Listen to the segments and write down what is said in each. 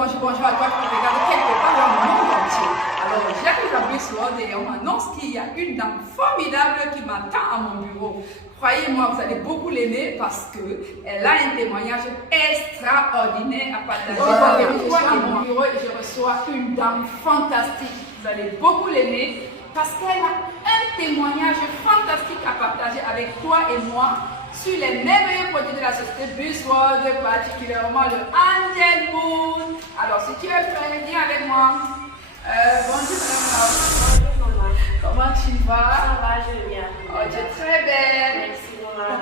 Bonjour à toi qui regarde quelque part dans le monde entier. Alors, j'arrive à Bushwood et on m'annonce qu'il y a une dame formidable qui m'attend à mon bureau. Croyez-moi, vous allez beaucoup l'aimer parce qu'elle a un témoignage extraordinaire à partager avec toi à mon bureau et je reçois une dame fantastique. Vous allez beaucoup l'aimer parce qu'elle a un témoignage fantastique à partager avec toi et moi sur les merveilleux produits de la société Bushwood, particulièrement le Angel Moon. Alors, si tu es prêt, viens avec moi. Bonjour, madame. Bonjour, maman. Comment tu vas? Ça va, je vais bien. Oh, tu es très belle. Merci, maman.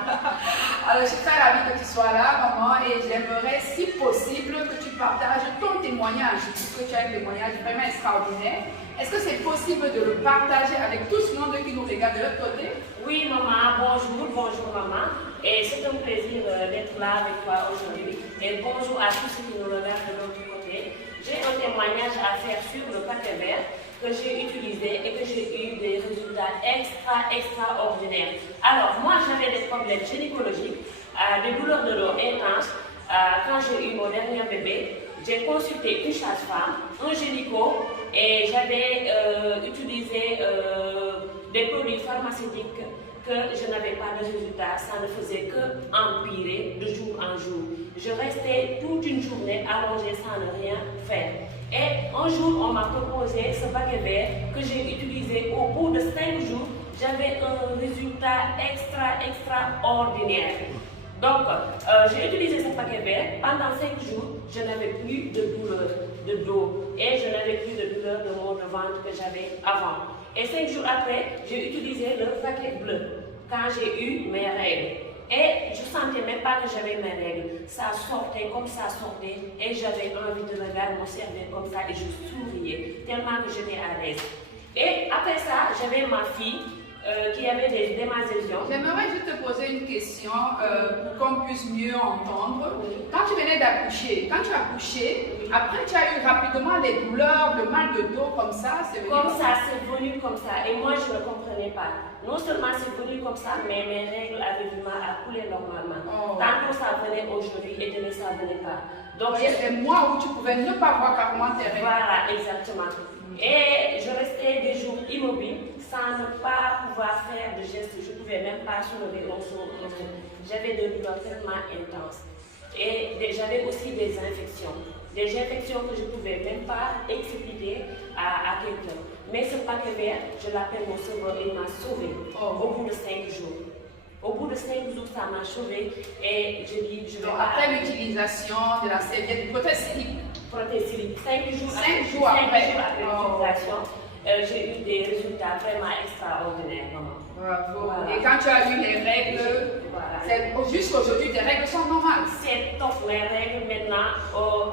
Alors, je suis très ravie que tu sois là, maman, et j'aimerais, si possible, que tu partages ton témoignage, puisque tu as un témoignage vraiment extraordinaire. Est-ce que c'est possible de le partager avec tout ce monde qui nous regarde de l'autre côté? Oui, maman. Bonjour, maman. Et c'est un plaisir d'être là avec toi aujourd'hui. Et bonjour à tous ceux qui nous regardent de l'autre côté. J'ai un témoignage à faire sur le paquet vert que j'ai utilisé et que j'ai eu des résultats extraordinaires. Alors, moi, j'avais des problèmes gynécologiques, des douleurs de dos intenses. Quand j'ai eu mon dernier bébé, j'ai consulté une sage-femme, un gynéco, et j'avais utilisé des produits pharmaceutiques que je n'avais pas de résultats, ça ne faisait que empirer de jour en jour. Je restais toute une journée allongée sans ne rien faire. Et un jour, on m'a proposé ce paquet vert que j'ai utilisé au bout de 5 jours. J'avais un résultat extraordinaire. Donc, j'ai utilisé ce paquet vert. Pendant 5 jours, je n'avais plus de douleur de dos et je n'avais plus de douleur de mon ventre que j'avais avant. Et 5 jours après, j'ai utilisé le paquet bleu quand j'ai eu mes règles. Et je ne sentais même pas que j'avais mes règles. Ça sortait comme ça sortait et j'avais envie de regarder mon cerveau comme ça et je souriais tellement que j'étais à l'aise. Et après ça, j'avais ma fille qui avait des démangeaisons. J'aimerais juste te poser une question pour qu'on puisse mieux entendre. Quand tu venais d'accoucher, quand tu as accouché, après tu as eu rapidement les douleurs, le mal de dos comme ça, c'est venu comme ça, c'est venu comme ça. Et moi, je ne comprenais pas. Non seulement c'est venu comme ça, mais mes règles avaient du mal à couler normalement. Tantôt ça venait aujourd'hui et demain ça ne venait pas. Donc, il y a des mois où tu pouvais ne pas voir carrément tes règles. Voilà, exactement. Et je restais des jours immobiles sans ne pas pouvoir faire de gestes. Je ne pouvais même pas soulever mon son. J'avais des douleurs tellement intenses. Et j'avais aussi des infections. Des infections que je ne pouvais même pas expliquer à quelqu'un. Mais ce paquet vert, je l'appelle mon sauveur, il m'a sauvé au bout de 5 jours. Au bout de 5 jours, ça m'a sauvé et je dis, je vais pas. Après l'utilisation de la serviette de protésilique. 5 jours après l'utilisation, j'ai eu des résultats vraiment extraordinaires. Bravo. Voilà. Et quand tu as eu les règles, jusqu'aujourd'hui, tes règles sont normales. C'est top, mes règles maintenant.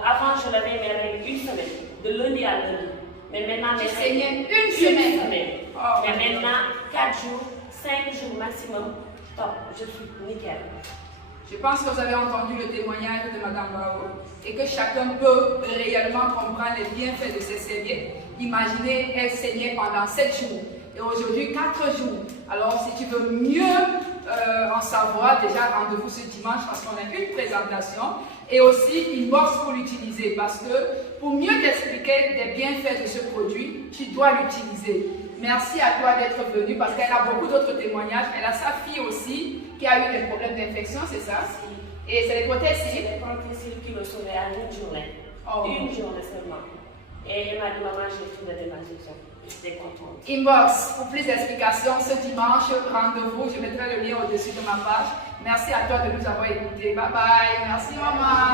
Avant, je l'avais mes règles une semaine, de lundi à lundi. Mais maintenant, tu saignais une semaine. Mais maintenant, 4 jours, 5 jours maximum, top, je suis nickel. Je pense que vous avez entendu le témoignage de Mme Bao et que chacun peut réellement comprendre les bienfaits de ces serviettes. Imaginez, elle saignait pendant 7 jours et aujourd'hui 4 jours. Alors, si tu veux mieux en savoir, déjà rendez-vous ce dimanche parce qu'on a une présentation et aussi une box pour l'utiliser parce que pour mieux t'expliquer les bienfaits de ce produit, tu dois l'utiliser. Merci à toi d'être venue parce qu'elle a beaucoup d'autres témoignages. Elle a sa fille aussi qui a eu des problèmes d'infection, c'est ça? Et c'est les prothésiles? C'est les prothésiles qui me sauvaient à une journée. Une journée seulement. Et elle m'a dit, maman, j'ai tout de démangeaisons. J'étais contente. Inbox pour plus d'explications ce dimanche, rendez-vous. Je mettrai le lien au-dessus de ma page. Merci à toi de nous avoir écoutés. Bye bye. Merci maman.